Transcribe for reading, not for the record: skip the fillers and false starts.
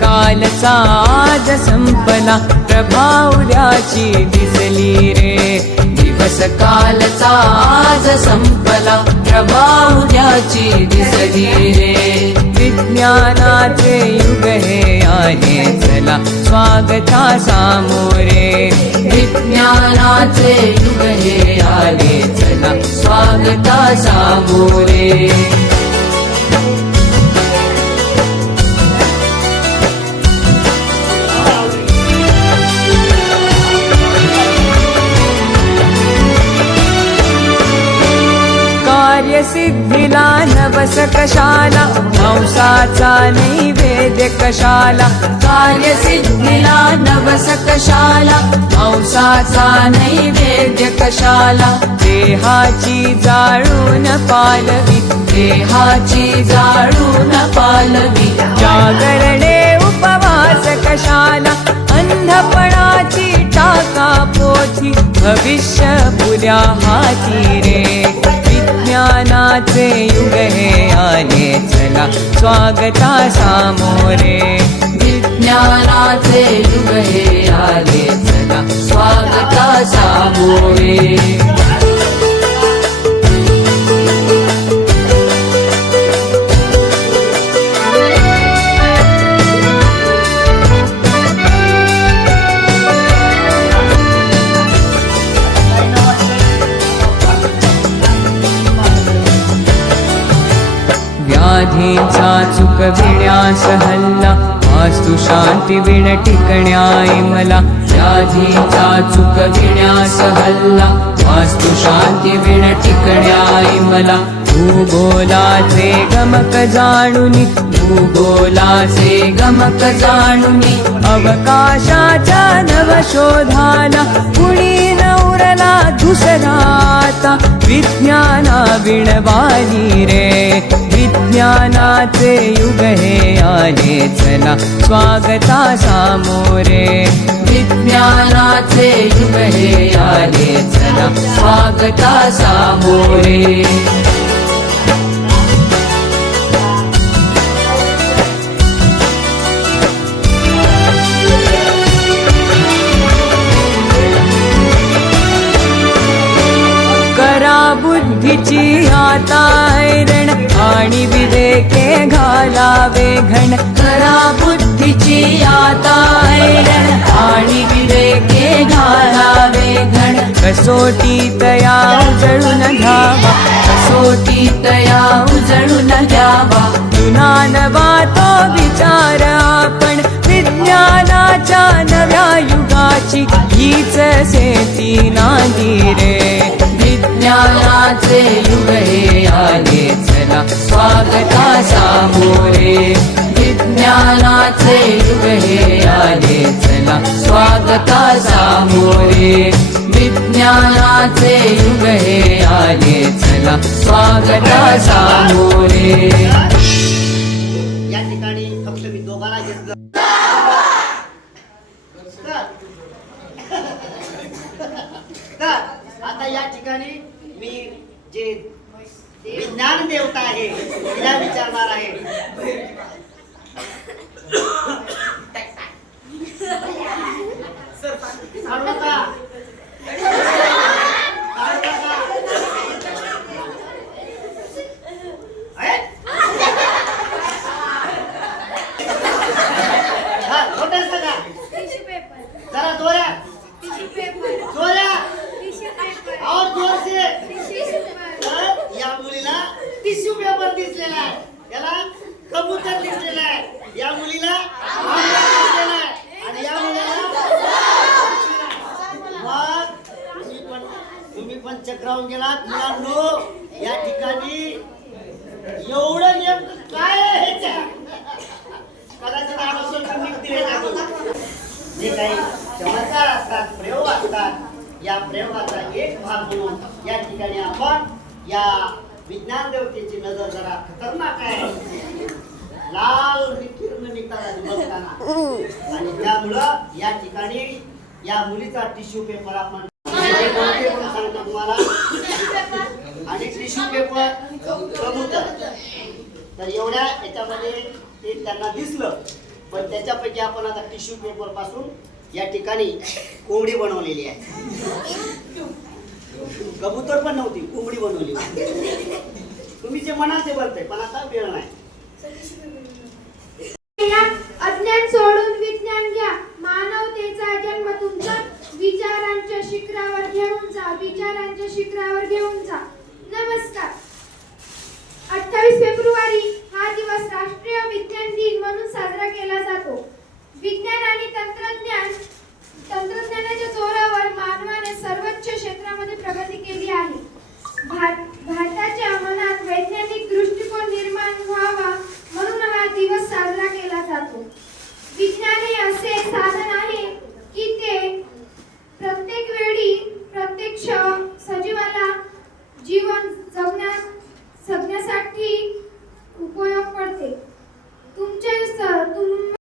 कालचा आज संपला प्रभा उद्याची दिसली रे. दिवस कालचा आज संपला प्रभा उद्याची दिसली रे. विज्ञानाचे युग हे आले चला स्वागता सामोरे. विज्ञानाचे युग हे आले चला स्वागता सामोरे. कार्यसिद्धीला नवस कशाला हंसाचा नैवेद्य कशाला. कार्यसिद्धीला नवस कशाला हंसाचा नैवेद्य कशाला. देहाची जाळून पालवी देहाची जाळून पालवी. जागरणे उपवास कशाला अंधपणाची टाका पोथी भविष्य पुऱ्या हाती रे. विज्ञानाचे युग हे आले चला स्वागता सामोरे. विज्ञानाचे युग हे आले चला स्वागता सामोरे. व्याधींचा चुकविण्यास हल्ला वास्तु शांती विण टिकण्याई मला. व्याधींचा चुकविण्यास हल्ला वास्तु शांती विण टिकण्याई मला. भूगोलाचे गमक जाणुनी भूगोलाचे गमक जाणुनी. अवकाशाच्या नवशोधाला कुणी नवरला दुसराता विज्ञाना विणवाली रे. विज्ञानाचे युग हे आले चला स्वागता सामोरे. विज्ञानाचे युग हे आले चला स्वागता सामोरे. बुद्धीची आता ऐरण आणि विवेके घालावे घण. करा बुद्धीची आता ऐरण आणि विवेके घालावे घण. कसोटी तया उजळून घ्यावा कसोटी तया उजळून घ्यावा. जुनानवा तो विचार आपण विज्ञानाच्या नव्या युगाची हीच सेती नांदी रे. विज्ञानाचे युग हे आले चला स्वागता सामोरे. विज्ञानाचे युग हे आले चला स्वागता सामोरे. विज्ञानाचे युग हे आले चला स्वागता सामोरे. या ठिकाणी फक्त मी दोघांना घेतलं. आता या ठिकाणी मी जे विज्ञान देवता आहे तिला विचारणार आहे. जरा जोरात और जोर से. या मुलीला टिश्यू पेपर दिसलेला आहे. याला कबूतर दिसलेला आहे. या मुलीला दिसलेला आहे आणि या मुलीला मग तुम्ही पण चक्रावून गेलात मुलांनो. या ठिकाणी एवढं नेमकं काय आहे कदाचित आडोसोल निघतील. जे काही चमत्कार असतात प्रयोग असतात या प्रयोगाचा एक भाग म्हणून या ठिकाणी आपण या विज्ञान देवतेची नजर जरा खतरनाक आहे. लाल किरण निघतात बघताना आणि त्यामुळं या ठिकाणी या मुलीचा टिश्यू पेपर आपण सांगतो तुम्हाला. आणि टिश्यू पेपर कबूतर तर एवढ्या याच्यामध्ये ते त्यांना दिसलं. पण त्याच्यापैकी आपण आता टिश्यू पेपर पासून या ठिकाणी कोंबडी बनवलेली आहे. कबूतर पण नव्हती, कोंबडी बनवली होती. तुम्ही जे म्हणाल ते बोलताय, पण आता वेळ नाही. अज्ञान सोडून विज्ञान घ्या, मानवतेचा जन्म तुमचा, विचारांच्या शिखरावर घेऊन जा, विचारांच्या शिखरावर घेऊन जा. नमस्कार. 28 फेब्रुवारी हा दिवस राष्ट्रीय विज्ञान दिन म्हणून साजरा केला जातो. विज्ञान आणि तंत्रज्ञानाच्या जोरावर मानवाने सर्वोच्च क्षेत्रामध्ये प्रगती केली आहे. भारताच्या मनात वैज्ञानिक दृष्टिकोन निर्माण व्हावा म्हणून हा दिवस साजरा केला जातो. विज्ञान हे असे साधन